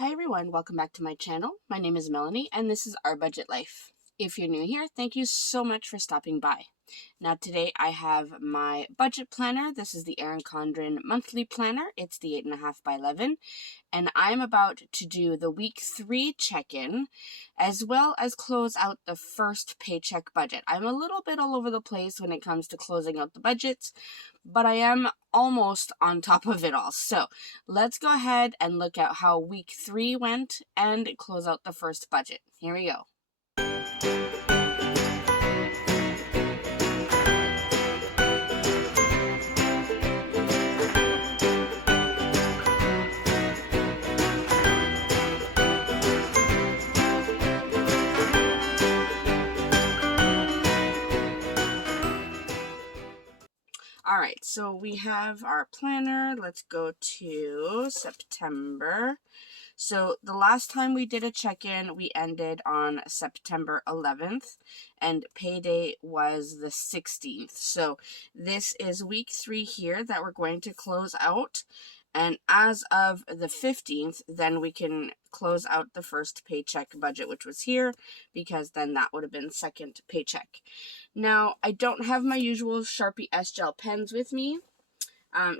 Hi everyone, welcome back to my channel. My name is Melanie and this is Our Budget Life. If you're new here, thank you so much for stopping by. Now today I have my budget planner. This is the Erin Condren monthly planner. It's the 8.5 by 11 and I'm about to do the week 3 check-in as well as close out the first paycheck budget. I'm a little bit all over the place when it comes to closing out the budgets, but I am almost on top of it all. So let's go ahead and look at how week 3 went and close out the first budget. Here we go. Alright, so we have our planner. Let's go to September. So the last time we did a check-in, we ended on September 11th, and payday was the 16th. So this is week 3 here that we're going to close out. And as of the 15th, then we can close out the first paycheck budget, which was here, because then that would have been second paycheck. Now, I don't have my usual Sharpie S-Gel pens with me.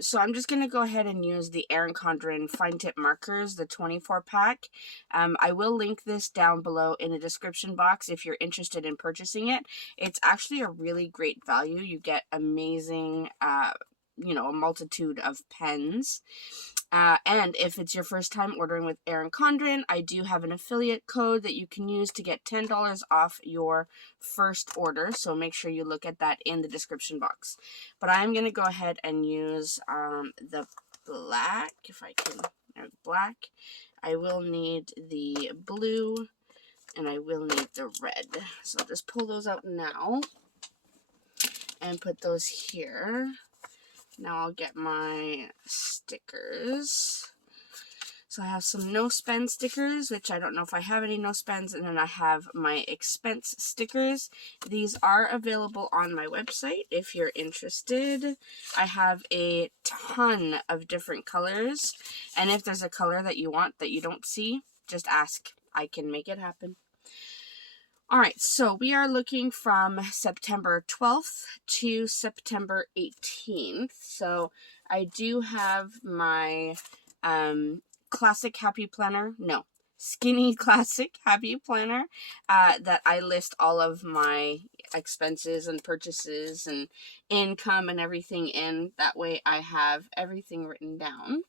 So I'm just going to go ahead and use the Erin Condren Fine Tip Markers, the 24 pack. I will link this down below in the description box if you're interested in purchasing it. It's actually a really great value. You get amazing, a multitude of pens. And if it's your first time ordering with Erin Condren, I do have an affiliate code that you can use to get $10 off your first order. So make sure you look at that in the description box. But I'm going to go ahead and use the black, if I can, black. I will need the blue and I will need the red. So I'll just pull those out now and put those here. Now I'll get my stickers. So I have some no spend stickers, which I don't know if I have any no spends, and then I have my expense stickers. These are available on my website if you're interested. I have a ton of different colors, and if there's a color that you want that you don't see, just ask. I can make it happen. Alright, so we are looking from September 12th to September 18th. So I do have my classic happy planner. No, skinny classic happy planner that I list all of my expenses and purchases and income and everything in. That way I have everything written down.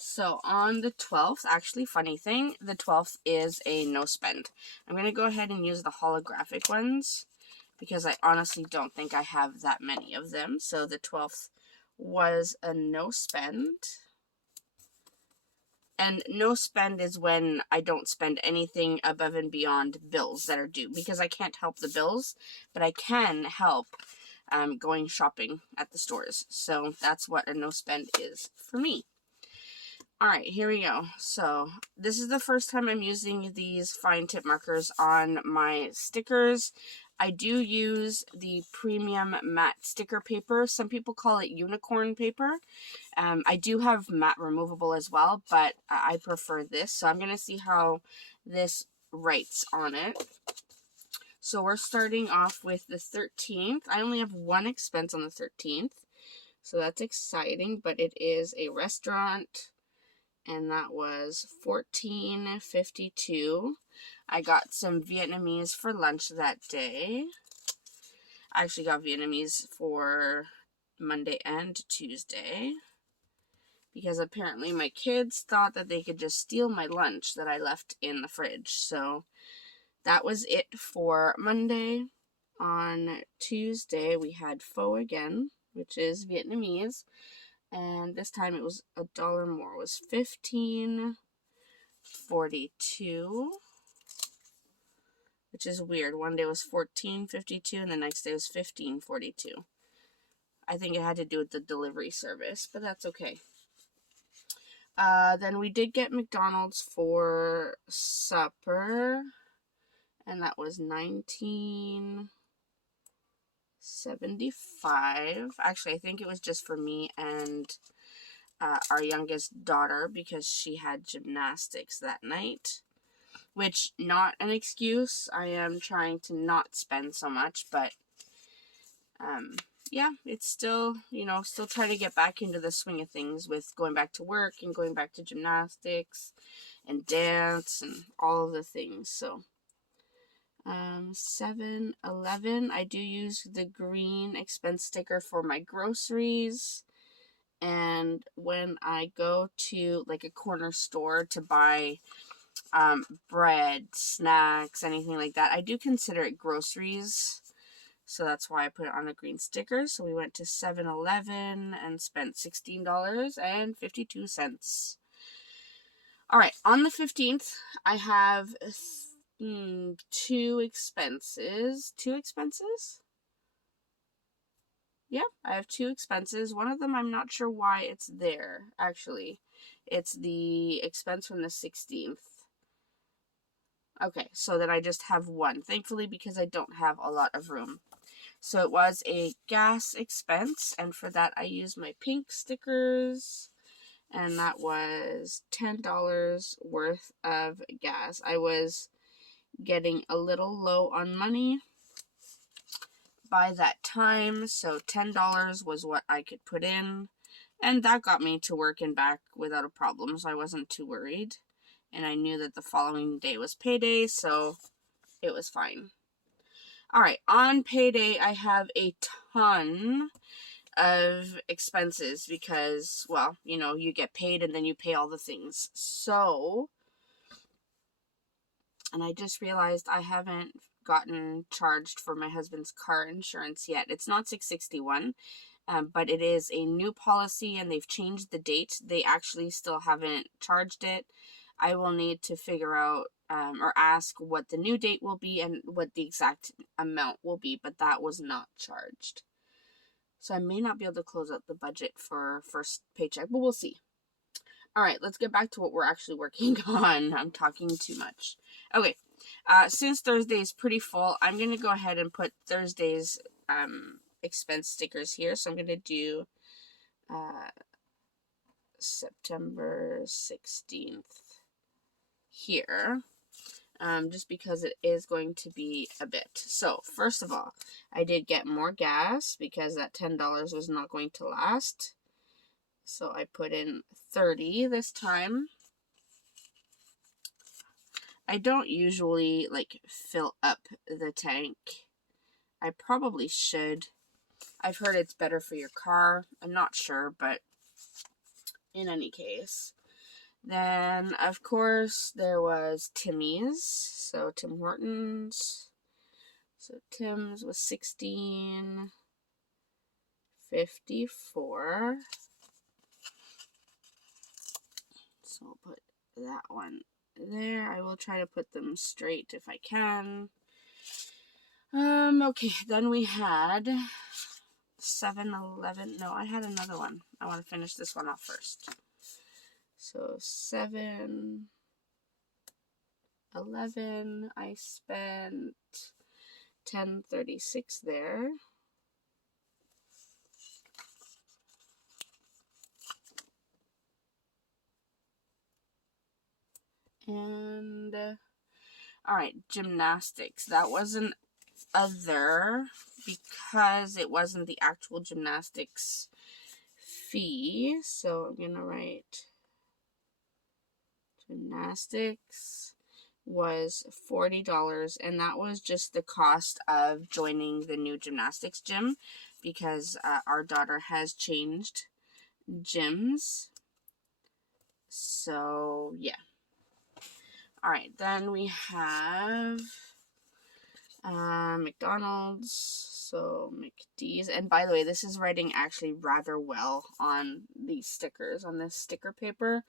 So on the 12th, actually, funny thing, the 12th is a no spend. I'm going to go ahead and use the holographic ones because I honestly don't think I have that many of them. So the 12th was a no spend. And no spend is when I don't spend anything above and beyond bills that are due, because I can't help the bills, but I can help going shopping at the stores. So that's what a no spend is for me. Alright, here we go. So this is the first time I'm using these fine tip markers on my stickers. I do use the premium matte sticker paper. Some people call it unicorn paper. I do have matte removable as well, but I prefer this. So I'm going to see how this writes on it. So we're starting off with the 13th. I only have one expense on the 13th. So that's exciting, but it is a restaurant. And that was $14.52. I got some Vietnamese for lunch that day. I actually got Vietnamese for Monday and Tuesday, because apparently my kids thought that they could just steal my lunch that I left in the fridge. So that was it for Monday. On Tuesday, we had pho again, which is Vietnamese. And this time it was $1 more. It was $15.42, which is weird. One day was $14.52 and the next day was $15.42. I think it had to do with the delivery service, but that's okay. Then we did get McDonald's for supper, and that was $19.75. Actually, I think it was just for me and our youngest daughter because she had gymnastics that night. Which, not an excuse. I am trying to not spend so much, but yeah, it's still, still trying to get back into the swing of things with going back to work and going back to gymnastics and dance and all of the things. So 7-Eleven, I do use the green expense sticker for my groceries. And when I go to like a corner store to buy bread, snacks, anything like that, I do consider it groceries. So that's why I put it on a green sticker. So we went to 7-Eleven and spent $16.52. All right, on the 15th, I have two expenses. Two expenses? Yeah, I have two expenses. One of them, I'm not sure why it's there, actually. It's the expense from the 16th. Okay, so then I just have one, thankfully, because I don't have a lot of room. So it was a gas expense, and for that I used my pink stickers, and that was $10 worth of gas. I was getting a little low on money by that time, so $10 was what I could put in, and that got me to work and back without a problem, so I wasn't too worried. And I knew that the following day was payday, so it was fine. All right, on payday, I have a ton of expenses because, well, you get paid and then you pay all the things. So, and I just realized I haven't gotten charged for my husband's car insurance yet. It's not $661, but it is a new policy and they've changed the date. They actually still haven't charged it. I will need to figure out or ask what the new date will be and what the exact amount will be, but that was not charged. So I may not be able to close out the budget for first paycheck, but we'll see. All right, let's get back to what we're actually working on. I'm talking too much. Okay, since Thursday is pretty full, I'm going to go ahead and put Thursday's expense stickers here. So I'm going to do September 16th here, just because it is going to be a bit. So, first of all, I did get more gas because that $10 was not going to last. So I put in 30 this time. I don't usually fill up the tank. I probably should. I've heard it's better for your car. I'm not sure, but in any case. Then, of course, there was Timmy's. So, Tim Hortons. So, Tim's was $16.54. So, I'll put that one there. I will try to put them straight if I can. Okay, then we had 7-Eleven. No, I had another one. I want to finish this one off first. So 7-Eleven, I spent $10.36 there. And all right, gymnastics. That was an other because it wasn't the actual gymnastics fee. So I'm gonna write gymnastics was $40, and that was just the cost of joining the new gymnastics gym because our daughter has changed gyms. So yeah. All right, then we have McDonald's, so McD's. And by the way, this is writing actually rather well on these stickers, on this sticker paper.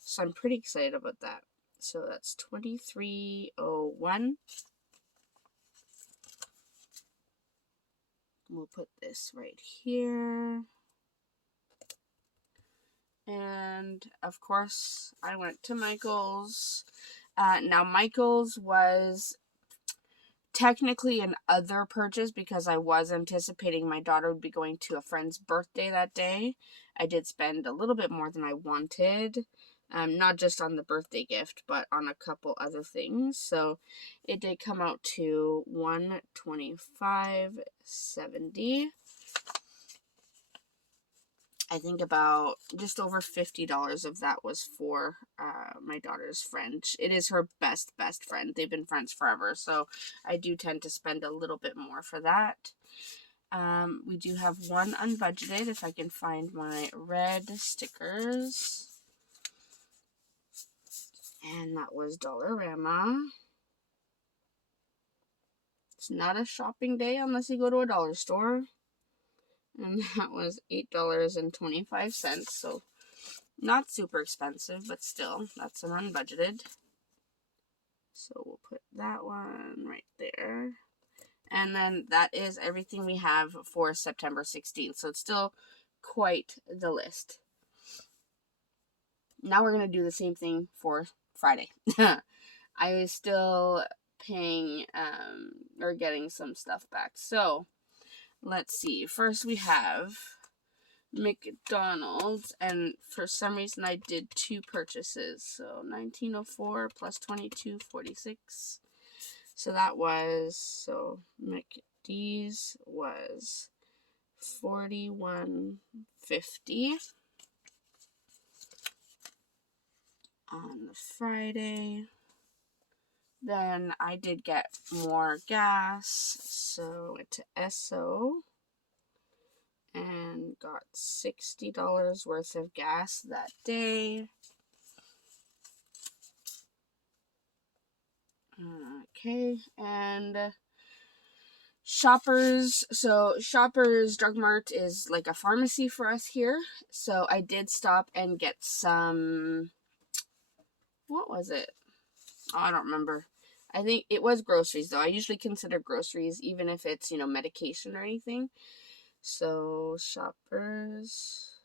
So I'm pretty excited about that. So that's $23.01. We'll put this right here. And of course, I went to Michael's. Now, Michael's was technically an other purchase because I was anticipating my daughter would be going to a friend's birthday that day. I did spend a little bit more than I wanted. Not just on the birthday gift, but on a couple other things. So it did come out to $125.70. I think about just over $50 of that was for my daughter's friend. It is her best friend. They've been friends forever, so I do tend to spend a little bit more for that. We do have one unbudgeted, if I can find my red stickers. And that was Dollarama. It's not a shopping day unless you go to a dollar store. And that was $8.25, so not super expensive, but still, that's an unbudgeted. So we'll put that one right there. And then that is everything we have for September 16th. So it's still quite the list. Now we're going to do the same thing for Friday. I was still paying or getting some stuff back. So let's see. First we have McDonald's, and for some reason I did two purchases. So $19.04 plus $22.46. So that was, so McD's was $41.50 on the Friday. Then I did get more gas, so went to Esso and got $60 worth of gas that day. Okay, and Shoppers. So Shoppers Drug Mart is like a pharmacy for us here. So I did stop and get some, what was it? Oh, I don't remember. I think it was groceries though. I usually consider groceries even if it's, medication or anything. So Shoppers,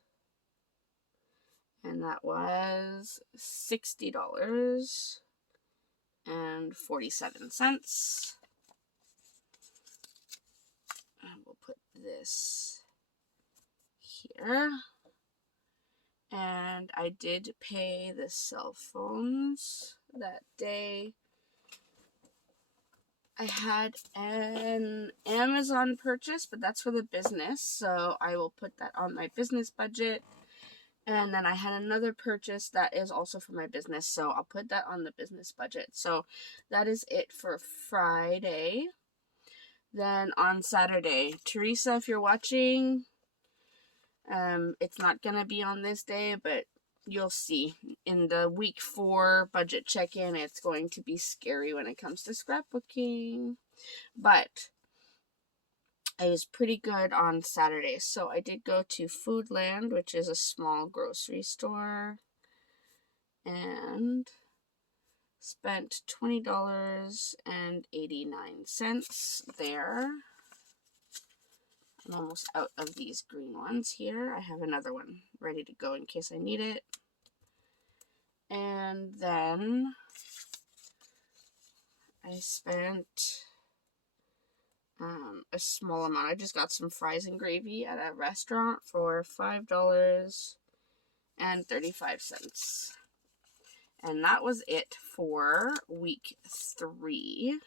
and that was $60.47. And we'll put this here. And I did pay the cell phones that day. I had an Amazon purchase, but that's for the business, so I will put that on my business budget. And then I had another purchase that is also for my business, so I'll put that on the business budget. So that is it for Friday. Then on Saturday, Teresa, if you're watching, it's not gonna be on this day, but you'll see in the week 4 budget check-in, it's going to be scary when it comes to scrapbooking. But I was pretty good on Saturday. So I did go to Foodland, which is a small grocery store, and spent $20.89 there. I'm almost out of these green ones here. I have another one ready to go in case I need it. And then I spent a small amount. I just got some fries and gravy at a restaurant for $5.35. And that was it for week 3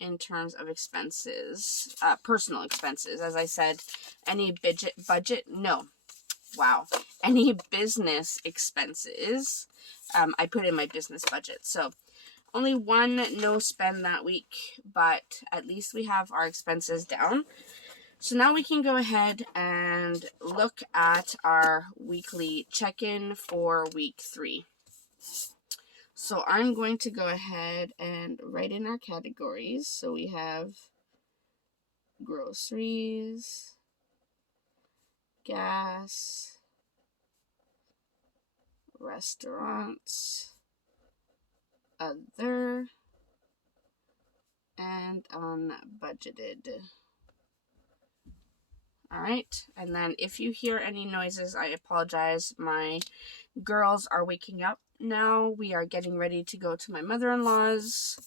in terms of expenses, personal expenses. As I said, any any business expenses, I put in my business budget. So only one no spend that week, but at least we have our expenses down. So now we can go ahead and look at our weekly check-in for week 3. So I'm going to go ahead and write in our categories. So we have groceries, gas, restaurants, other, and unbudgeted. Alright, and then if you hear any noises, I apologize. My girls are waking up now. We are getting ready to go to my mother-in-law's.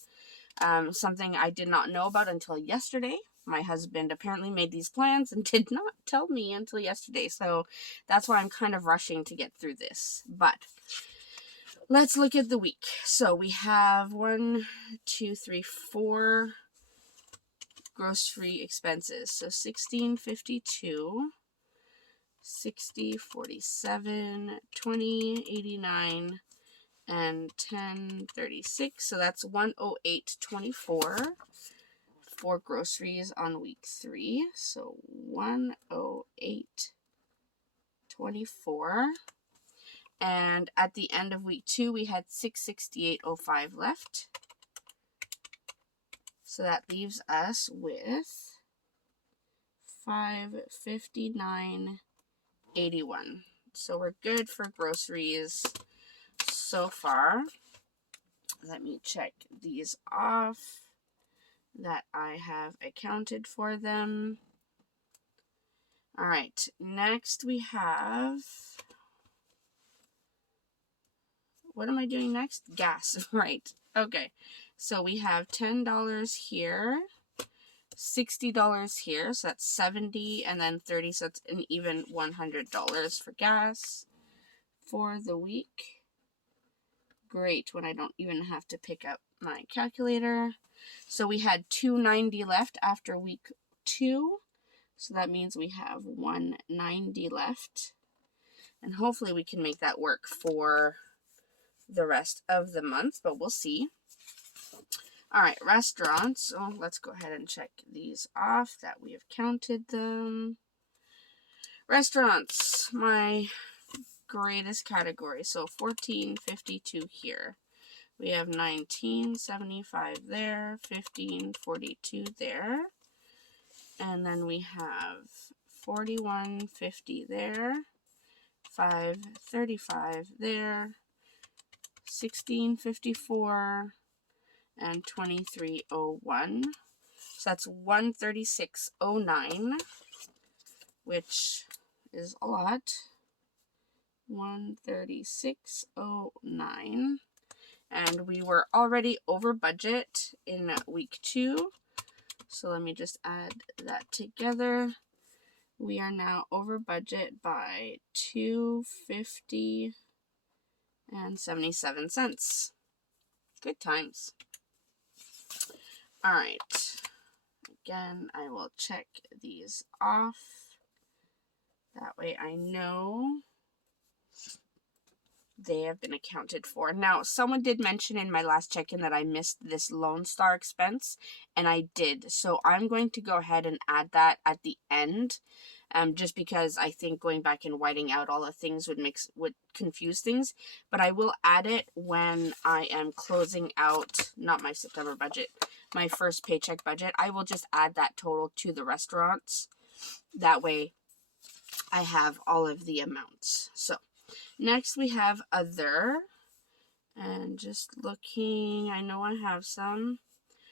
Something I did not know about until yesterday. my husband apparently made these plans and did not tell me until yesterday. So that's why I'm kind of rushing to get through this. But let's look at the week. So we have 4 grocery expenses. So $16.52, $60.47, $20.89, and $10.36. So that's $108.24 for groceries on week 3. So $108.24. And at the end of week 2, we had $668.05 left. So that leaves us with $559.81. So we're good for groceries so far. Let me check these off that I have accounted for them. All right, next we have, what am I doing next? Gas, right. Okay, so we have $10 here, $60 here, so that's $70, and then 30, so it's an even $100 for gas for the week. Great, when I don't even have to pick up my calculator. So we had $290 left after week 2, so that means we have $190 left, and hopefully we can make that work for the rest of the month, but we'll see. All right, restaurants. So let's go ahead and check these off that we have counted them. Restaurants, my greatest category. So $14.52 here. We have $19.75 there, $15.42 there, and then we have $41.50 there, $5.35 there, $16.54, and $23.01. So that's $136.09, which is a lot. $136.09. And we were already over budget in week 2. So let me just add that together. We are now over budget by $2.50.77. Good times. All right. Again, I will check these off. That way I know they have been accounted for. Now, someone did mention in my last check-in that I missed this Lone Star expense, and I did. So I'm going to go ahead and add that at the end, just because I think going back and whiting out all the things would confuse things. But I will add it when I am closing out, not my September budget, my first paycheck budget. I will just add that total to the restaurants. That way I have all of the amounts. So next we have other, and just looking, I know I have some,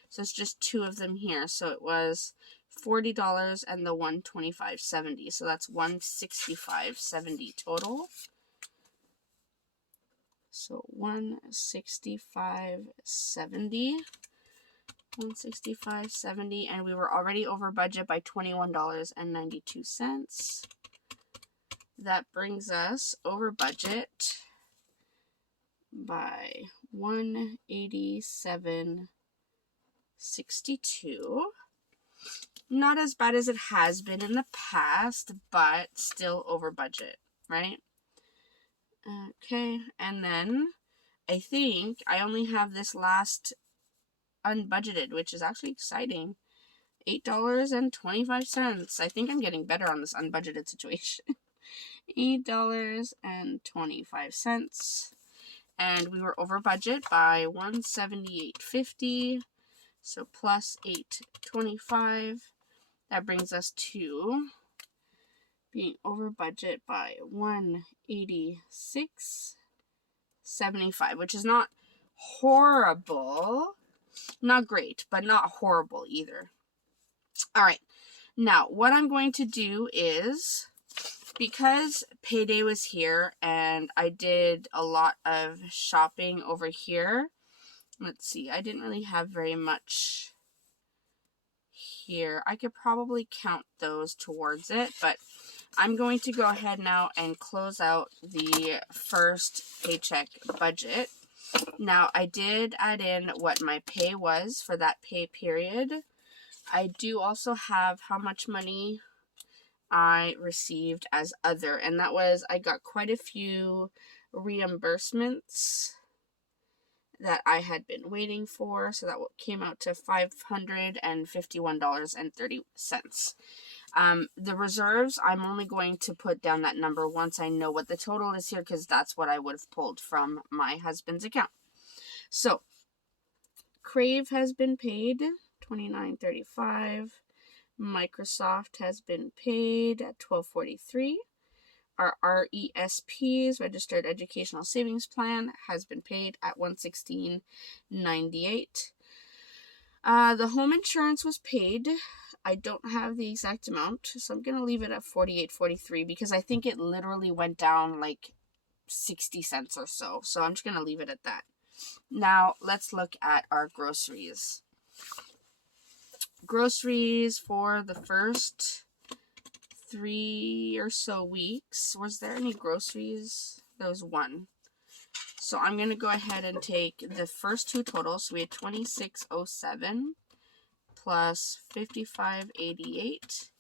so it's just 2 of them here. So it was $40 and the $125.70, so that's $165.70 total. So $165.70, and we were already over budget by $21.92. That brings us over budget by $187.62. Not as bad as it has been in the past, but still over budget, right? Okay, and then I think I only have this last unbudgeted, which is actually exciting. $8.25. I think I'm getting better on this unbudgeted situation. $8.25. And we were over budget by $178.50. So plus $8.25. That brings us to being over budget by $186.75, which is not horrible. Not great, but not horrible either. All right. Now, what I'm going to do is, because payday was here and I did a lot of shopping over here. Let's see, I didn't really have very much here, I could probably count those towards it, but I'm going to go ahead now and close out the first paycheck budget. Now, I did add in what my pay was for that pay period. I do also have how much money I received as other, and that was, I got quite a few reimbursements that I had been waiting for, so that came out to $551.30. The reserves, I'm only going to put down that number once I know what the total is here, because that's what I would have pulled from my husband's account. So, Crave has been paid, $29.35. Microsoft has been paid at $12.43. Our RESPs, Registered Educational Savings Plan, has been paid at $116.98. The home insurance was paid. I don't have the exact amount, so I'm going to leave it at $48.43 because I think it literally went down like 60 cents or so. So I'm just going to leave it at that. Now, let's look at our groceries. Groceries for the first 3 or so weeks. Was there any groceries? There was one. So I'm going to go ahead and take the first two totals. So we had $26.07 plus $55.88.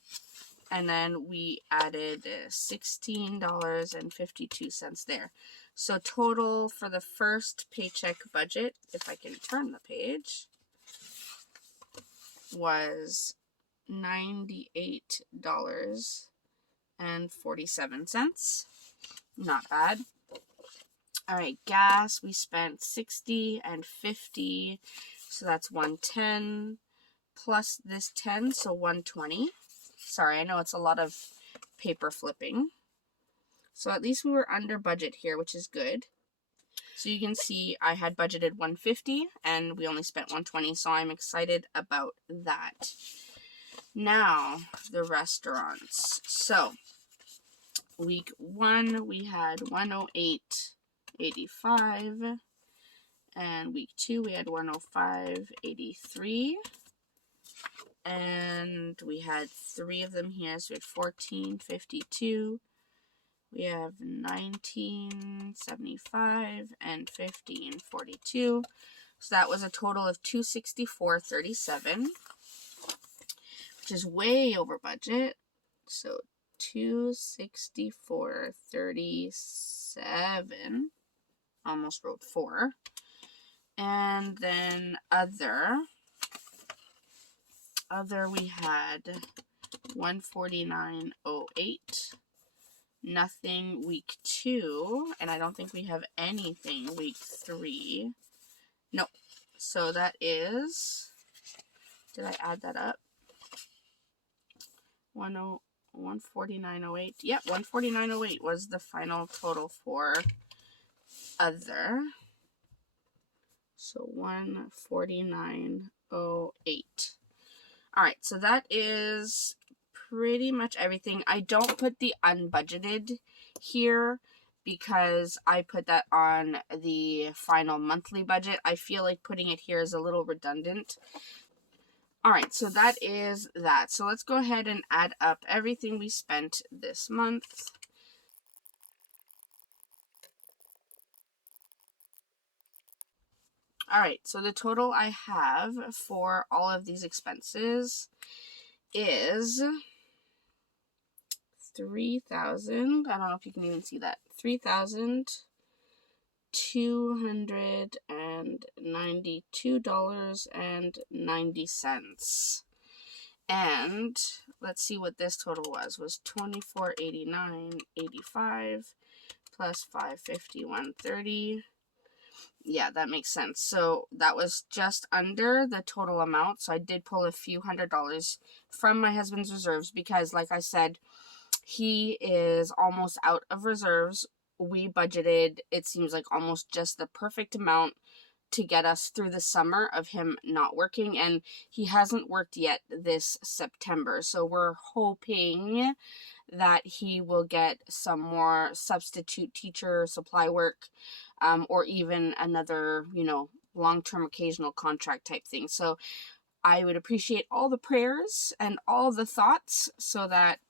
And then we added $16.52 there. So total for the first paycheck budget, if I can turn the page, was $98.47. Not bad. All right, gas, we spent $60 and $50, so that's $110 plus this 10, so $120. Sorry, I know it's a lot of paper flipping. So at least we were under budget here, which is good. So you can see I had budgeted $150 and we only spent $120, so I'm excited about that. Now, the restaurants. So, week 1, we had $108.85. And week 2, we had $105.83. And we had 3 of them here, so we had $14.52. We have $19.75 and $15.42. So that was a total of $264.37, which is way over budget. So $264.37. Almost wrote 4. And then other we had $149.08. Nothing week 2, and I don't think we have anything week 3. Nope. So that is, did I add that up? 149.08. Yep, 149.08 was the final total for other. So 149.08. All right, so that is pretty much everything. I don't put the unbudgeted here because I put that on the final monthly budget. I feel like putting it here is a little redundant. All right, so that is that. So let's go ahead and add up everything we spent this month. All right, so the total I have for all of these expenses is 3,000. I don't know if you can even see that. $3,292.90. And let's see what this total was $24.89.85 plus $551.30. Yeah, that makes sense. So that was just under the total amount. So I did pull a few $100s from my husband's reserves because, like I said, he is almost out of reserves. We budgeted, it seems like, almost just the perfect amount to get us through the summer of him not working, and he hasn't worked yet this September. So we're hoping that he will get some more substitute teacher supply work, or even another, long-term occasional contract type thing. So I would appreciate all the prayers and all the thoughts so that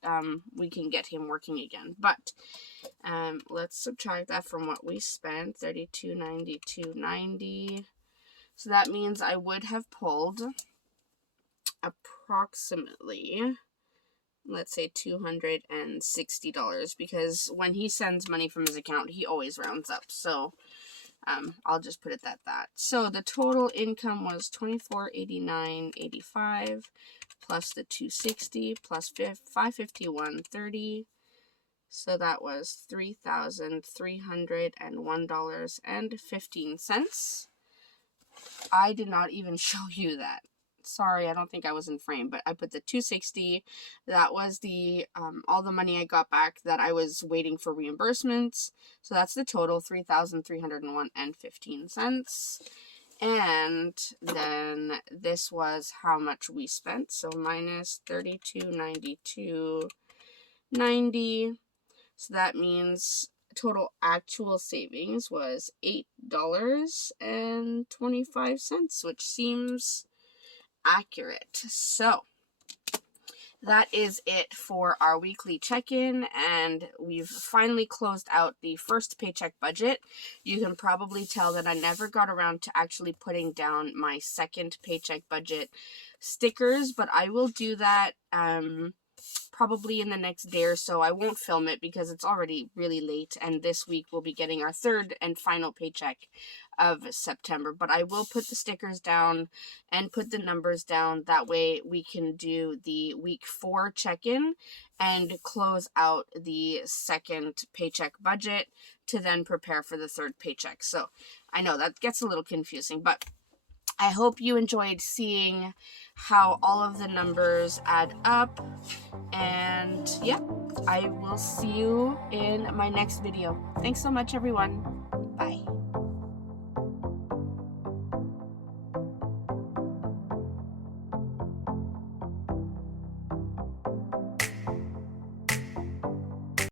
we can get him working again. But let's subtract that from what we spent, $32.92.90. So that means I would have pulled approximately, let's say $260, because when he sends money from his account, he always rounds up. So I'll just put it at that. So the total income was $24.89.85 plus the $260 plus $551.30. So that was $3,301.15. I did not even show you that. Sorry, I don't think I was in frame, but I put the $260. That was the all the money I got back that I was waiting for reimbursements. So that's the total, $3,301.15. And then this was how much we spent. So minus $32.92.90. So that means total actual savings was $8.25, which seems accurate. So that is it for our weekly check-in, and we've finally closed out the first paycheck budget. You can probably tell that I never got around to actually putting down my second paycheck budget stickers, but I will do that probably in the next day or so. I won't film it because it's already really late, and this week we'll be getting our third and final paycheck of September. But I will put the stickers down and put the numbers down. That way we can do the week 4 check-in and close out the second paycheck budget to then prepare for the third paycheck. So I know that gets a little confusing, but I hope you enjoyed seeing how all of the numbers add up. And yeah, I will see you in my next video. Thanks so much, everyone.